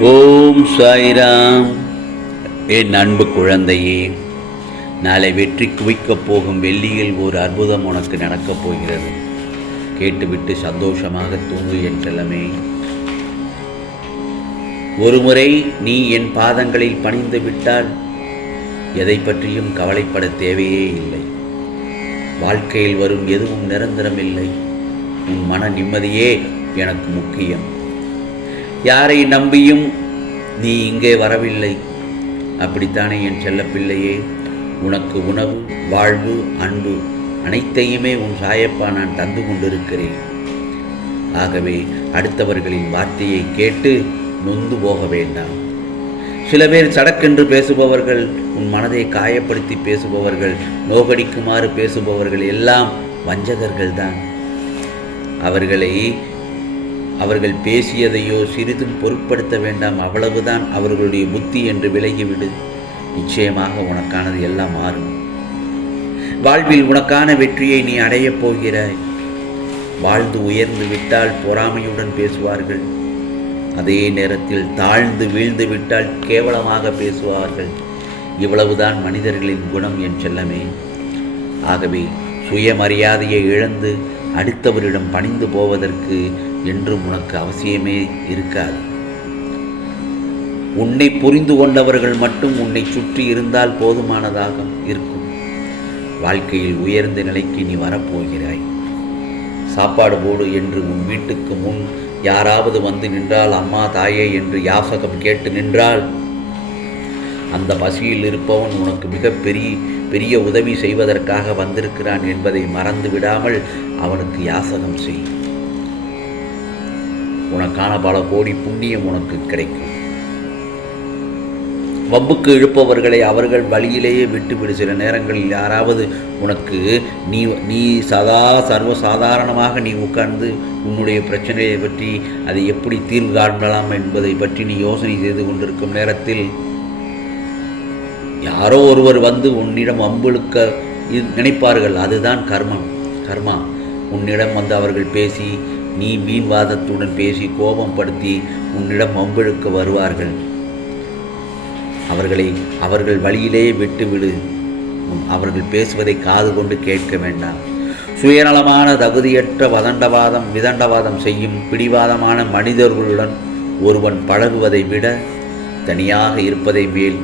ஓம் சாய்ராம். என் அன்பு குழந்தையே நாளை வெற்றி குவிக்கப் போகும் வெள்ளியில் ஒரு அற்புதம் உனக்கு நடக்கப் போகிறது. கேட்டுவிட்டு சந்தோஷமாக தூங்கு என்றெல்லாமே. ஒருமுறை நீ என் பாதங்களில் பணிந்து விட்டால் எதை பற்றியும் கவலைப்பட தேவையே இல்லை. வாழ்க்கையில் வரும் எதுவும் நிரந்தரமில்லை. உன் மன நிம்மதியே எனக்கு முக்கியம். யாரை நம்பியும் நீ இங்கே வரவில்லை. அப்படித்தானே என் செல்லப்பிள்ளையே? உனக்கு உணவு வாழ்வு அன்பு அனைத்தையுமே உன் சாயப்பா நான் தந்து கொண்டிருக்கிறேன். ஆகவே அடுத்தவர்களின் வார்த்தையை கேட்டு நொந்து போக வேண்டாம். சில பேர் சடக்கென்று பேசுபவர்கள் உன் மனதை காயப்படுத்தி பேசுபவர்கள் நோகடிக்குமாறு பேசுபவர்கள் எல்லாம் வஞ்சகர்கள்தான். அவர்களை அவர்கள் பேசியதையோ சிறிதும் பொருட்படுத்த வேண்டாம். அவ்வளவுதான் அவர்களுடைய புத்தி என்று விலகிவிடு. நிச்சயமாக உனக்கானது எல்லாம் மாறும். வாழ்வில் உனக்கான வெற்றியை நீ அடையப் போகிறாய். வாழ்ந்து உயர்ந்து விட்டால் பொறாமையுடன் பேசுவார்கள். அதே நேரத்தில் தாழ்ந்து வீழ்ந்து விட்டால் கேவலமாக பேசுவார்கள். இவ்வளவுதான் மனிதர்களின் குணம் என் செல்லமே. ஆகவே சுயமரியாதையை இழந்து அடுத்தவரிடம் பணிந்து போவதற்கு என்றும் உனக்கு அவசியமே இருக்காது. உன்னை புரிந்து கொண்டவர்கள் மட்டும் உன்னை சுற்றி இருந்தால் போதுமானதாக இருக்கும். வாழ்க்கையில் உயர்ந்த நிலைக்கு நீ வரப்போகிறாய். சாப்பாடு போடு என்று உன் வீட்டுக்கு முன் யாராவது வந்து நின்றால் அம்மா தாயே என்று யாசகம் கேட்டு நின்றால் அந்த பசியில் இருப்பவன் உனக்கு மிகப்பெரிய பெரிய உதவி செய்வதற்காக வந்திருக்கிறான் என்பதை மறந்து விடாமல் அவனுக்கு யாசகம் செய். உனக்கான பல கோடி புண்ணியம் உனக்கு கிடைக்கும். வம்புக்கு இழுப்பவர்களை அவர்கள் வழியிலேயே விட்டுவிடு. சில நேரங்களில் யாராவது உனக்கு நீ நீ சதா சர்வ சாதாரணமாக நீ உட்கார்ந்து உன்னுடைய பிரச்சனையை பற்றி அதை எப்படி தீர்வு காணலாம் என்பதை பற்றி நீ யோசனை செய்து கொண்டிருக்கும் நேரத்தில் யாரோ ஒருவர் வந்து உன்னிடம் வம்புழுக்க இ- நினைப்பார்கள். அதுதான் கர்மம். கர்மா. உன்னிடம் வந்து அவர்கள் பேசி நீ மீன்வாதத்துடன் பேசி கோபம் படுத்தி உன்னிடம் வம்பிழுக்க வருவார்கள். அவர்களை அவர்கள் வழியிலேயே விட்டுவிடு. அவர்கள் பேசுவதை காது கொண்டு கேட்க வேண்டாம். சுயநலமான தகுதியற்ற வதண்டவாதம் விதண்டவாதம் செய்யும் பிடிவாதமான மனிதர்களுடன் ஒருவன் பழகுவதை விட தனியாக இருப்பதை மேல்.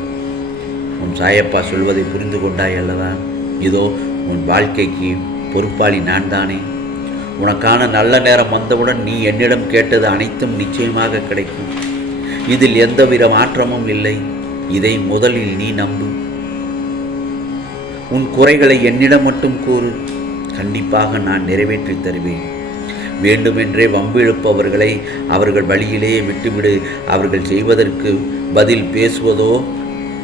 உன் சாயப்பா சொல்வதை புரிந்து கொண்டாய் அல்லவா? இதோ உன் வாழ்க்கைக்கு பொறுப்பாளி நான் தானே உனக்கான நல்ல நேரம் வந்தவுடன் நீ என்னிடம் கேட்டது அனைத்தும் நிச்சயமாக கிடைக்கும். இதில் எந்தவித மாற்றமும் இல்லை. இதை முதலில் நீ நம்பு. உன் குறைகளை என்னிடம் மட்டும் கூறு. கண்டிப்பாக நான் நிறைவேற்றித் தருவேன். வேண்டுமென்றே வம்பிழுப்பவர்களை அவர்கள் வழியிலேயே விட்டுவிடு. அவர்கள் செய்வதற்கு பதில் பேசுவதோ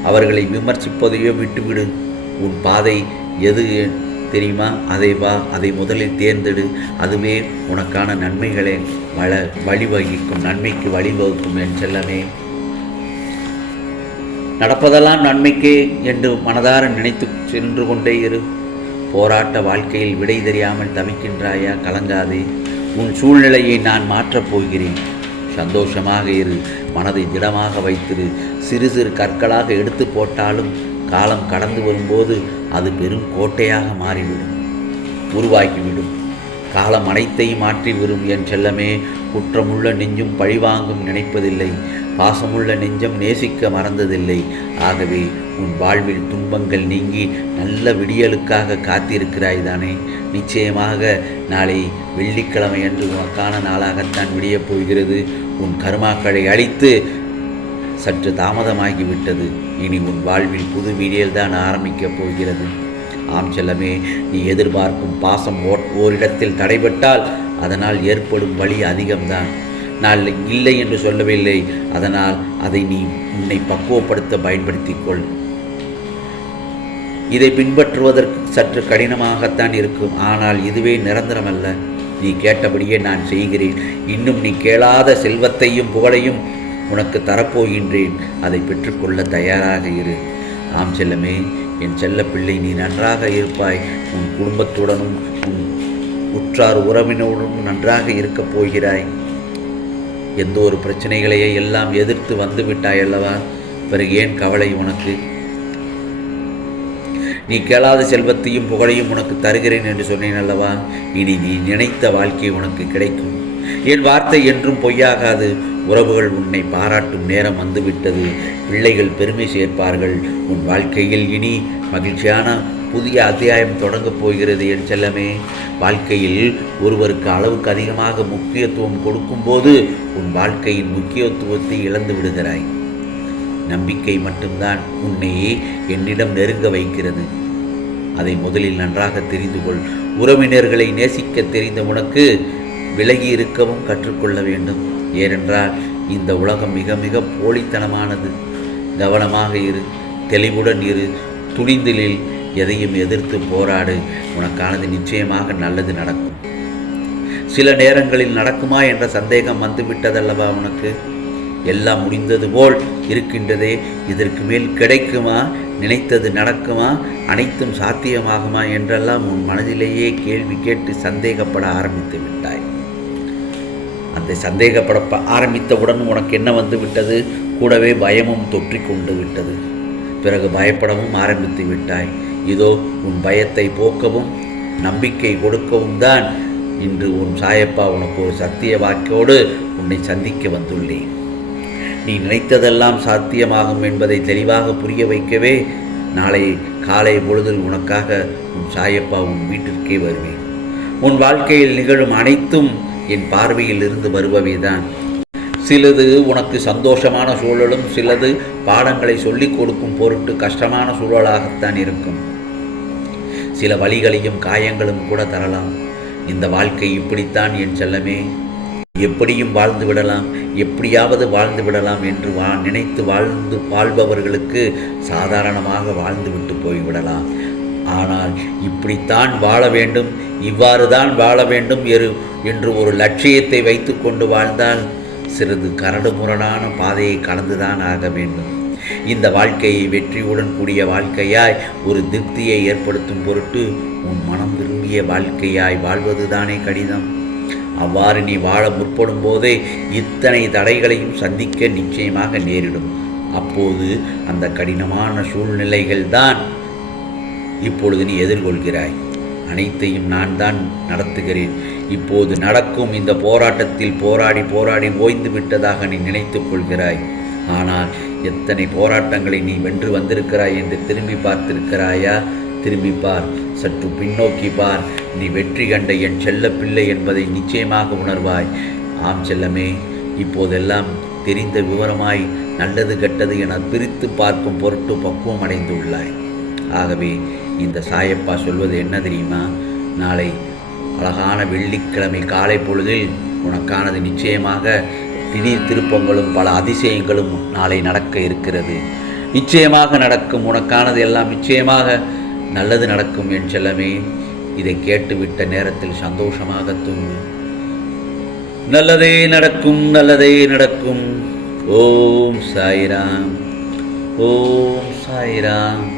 அவர்களை விமர்சிப்பதையோ விட்டுவிடு. உன் பாதை எது தெரியுமா? அதை வா அதை முதலில் தேர்ந்தெடு. அதுவே உனக்கான நன்மைகளை வள வழிவகிக்கும் நன்மைக்கு வழிவகுக்கும் என் செல்லமே நடப்பதெல்லாம் நன்மைக்கே என்று மனதார நினைத்து சென்று கொண்டே இரு. போராட்ட வாழ்க்கையில் விடை தெரியாமல் தவிக்கின்றாயா? கலங்காதே. உன் சூழ்நிலையை நான் மாற்றப் போகிறேன். சந்தோஷமாக இரு. மனதை திடமாக வைத்திரு. சிறு சிறு கற்களாக எடுத்து போட்டாலும் காலம் கடந்து வரும்போது அது பெரும் கோட்டையாக மாறிவிடும். உருவாக்கிவிடும் காலம் அனைத்தையும் மாற்றி விடும் என் செல்லமே குற்றமுள்ள நெஞ்சும் பழிவாங்கும் நினைப்பதில்லை. பாசமுள்ள நெஞ்சம் நேசிக்க மறந்ததில்லை. ஆகவே உன் வாழ்வில் துன்பங்கள் நீங்கி நல்ல விடியலுக்காக காத்திருக்கிறாய் தானே. நிச்சயமாக நாளை வெள்ளிக்கிழமை அன்று உனக்கான நாளாகத்தான் விடியப் போகிறது. உன் கருமாக்களை அழித்து சற்று தாமதமாகிவிட்டது. இனி உன் வாழ்வில் புது வீடியல்தான் ஆரம்பிக்கப் போகிறது. ஆம் செல்லமே நீ எதிர்பார்க்கும் பாசம் ஓர் ஓரிடத்தில் தடைபட்டால் அதனால் ஏற்படும் வழி அதிகம்தான். நான் இல்லை என்று சொல்லவில்லை. அதனால் அதை நீ உன்னை பக்குவப்படுத்த பயன்படுத்திக்கொள். இதை பின்பற்றுவதற்கு சற்று கடினமாகத்தான் இருக்கும். ஆனால் இதுவே நிரந்தரமல்ல. நீ கேட்டபடியே நான் செய்கிறேன். இன்னும் நீ கேளாத செல்வத்தையும் புகழையும் உனக்கு தரப்போகின்றேன். அதை பெற்றுக்கொள்ள தயாராக இரு. ஆம் செல்லமே என் செல்லப்பிள்ளை நீ நன்றாக இருப்பாய். உன் குடும்பத்துடனும் உன் உற்றார் உறவினருடனும் நன்றாக இருக்கப் போகிறாய். எந்த ஒரு பிரச்சனைகளையே எல்லாம் எதிர்த்து வந்து விட்டாய் அல்லவா பிறகு ஏன் கவலை உனக்கு? நீ கேளாத செல்வத்தையும் புகழையும் உனக்கு தருகிறேன் என்று சொன்னேன் அல்லவா? இனி நீ நினைத்த வாழ்க்கை உனக்கு கிடைக்கும். என் வார்த்தை என்றும் பொய்யாகாது. உறவுகள் உன்னை பாராட்டும் நேரம் வந்துவிட்டது. பிள்ளைகள் பெருமை சேர்ப்பார்கள். உன் வாழ்க்கையில் இனி மகிழ்ச்சியான புதிய அத்தியாயம் தொடங்கப் போகிறது என் செல்லமே. வாழ்க்கையில் ஒருவருக்கு அளவுக்கு அதிகமாக முக்கியத்துவம் கொடுக்கும்போது உன் வாழ்க்கையின் முக்கியத்துவத்தை இழந்து விடுகிறாய். நம்பிக்கை மட்டும்தான் உன்னை என்னிடம் நெருங்க வைக்கிறது. அதை முதலில் நன்றாக தெரிந்து கொள். உறவினர்களை நேசிக்க தெரிந்த உனக்கு விலகி இருக்கவும் கற்றுக்கொள்ள வேண்டும். ஏனென்றால் இந்த உலகம் மிக மிக போலித்தனமானது. கவனமாக இரு தெளிவுடன் இரு துணிந்தலில் எதையும் எதிர்த்து போராடு. உனக்கானது நிச்சயமாக நல்லது நடக்கும். சில நேரங்களில் நடக்குமா என்ற சந்தேகம் வந்துவிட்டதல்லவா உனக்கு? எல்லாம் முடிந்தது போல் இருக்கின்றதே. இதற்கு மேல் கிடைக்குமா? நினைத்தது நடக்குமா? அனைத்தும் சாத்தியமாகுமா என்றெல்லாம் உன் மனதிலேயே கேள்வி கேட்டு சந்தேகப்பட ஆரம்பித்து விட்டாய். அந்த சந்தேகப்பட ஆரம்பித்தவுடன் உனக்கு என்ன வந்து விட்டது கூடவே பயமும் தொற்றி கொண்டு விட்டது. பிறகு பயப்படவும் ஆரம்பித்து விட்டாய். இதோ உன் பயத்தை போக்கவும் நம்பிக்கை கொடுக்கவும் தான் இன்று உன் சாயப்பா உனக்கு ஒரு சத்திய வாக்கோடு உன்னை சந்திக்க வந்துள்ளேன். நீ நினைத்ததெல்லாம் சாத்தியமாகும் என்பதை தெளிவாக புரிய வைக்கவே நாளை காலை பொழுதில் உனக்காக உன் சாயப்பா உன் வீட்டிற்கே வருவேன். உன் வாழ்க்கையில் நிகழும் அனைத்தும் என் பார்வையில் இருந்து வருபவைதான். சிலது உனக்கு சந்தோஷமான சூழலும் சிலது பாடங்களை சொல்லிக் கொடுக்கும் பொருட்டு கஷ்டமான சூழலாகத்தான் இருக்கும். சில வழிகளையும் காயங்களும் கூட தரலாம். இந்த வாழ்க்கை இப்படித்தான் என் செல்லமே. எப்படியும் வாழ்ந்து விடலாம் எப்படியாவது வாழ்ந்து விடலாம் என்று வா நினைத்து வாழ்ந்து வாழ்பவர்களுக்கு சாதாரணமாக வாழ்ந்து விட்டு போய்விடலாம். ஆனால் இப்படித்தான் வாழ வேண்டும் இவ்வாறு தான் வாழ வேண்டும் எரு என்று ஒரு லட்சியத்தை வைத்துக்கொண்டு வாழ்ந்தால் சிறிது கரடுமுரடான பாதையை கடந்துதான் ஆக வேண்டும். இந்த வாழ்க்கையை வெற்றியுடன் கூடிய வாழ்க்கையாய் ஒரு திருப்தியை ஏற்படுத்தும் பொருட்டு உன் மனம் விரும்பிய வாழ்க்கையாய் வாழ்வதுதானே கடினம். அவ்வாறு நீ வாழ முற்படும் போதே இத்தனை தடைகளையும் சந்திக்க நிச்சயமாக நேரிடும். அப்போது அந்த கடினமான சூழ்நிலைகள் தான் இப்பொழுது நீ எதிர்கொள்கிறாய். அனைத்தையும் நான் தான் நடத்துகிறேன். இப்போது நடக்கும் இந்த போராட்டத்தில் போராடி போராடி ஓய்ந்து விட்டதாக நீ நினைத்துக் கொள்கிறாய். ஆனால் எத்தனை போராட்டங்களை நீ வென்று வந்திருக்கிறாய் என்று திரும்பி பார்த்திருக்கிறாயா? திரும்பி பார் சற்று பின்னோக்கி பார். நீ வெற்றி கண்ட என் செல்ல பிள்ளை என்பதை நிச்சயமாக உணர்வாய். ஆம் செல்லமே இப்போதெல்லாம் தெரிந்த விவரமாய் நல்லது கெட்டது என பிரித்து பார்க்கும் பொருட்டு பக்குவம் அடைந்துள்ளாய். ஆகவே இந்த சாயப்பா சொல்வது என்ன தெரியுமா? நாளை அழகான வெள்ளிக்கிழமை காலை பொழுதில் உனக்கானது நிச்சயமாக திடீர் திருப்பங்களும் பல அதிசயங்களும் நாளை நடக்க இருக்கிறது. நிச்சயமாக நடக்கும். உனக்கானது எல்லாம் நிச்சயமாக நல்லது நடக்கும் என் செல்லமே. இதை கேட்டுவிட்ட நேரத்தில் சந்தோஷமாக தூங்கும் நல்லதே நடக்கும் நல்லதே நடக்கும். ஓம் சாய்ராம். ஓம் சாய்ராம்.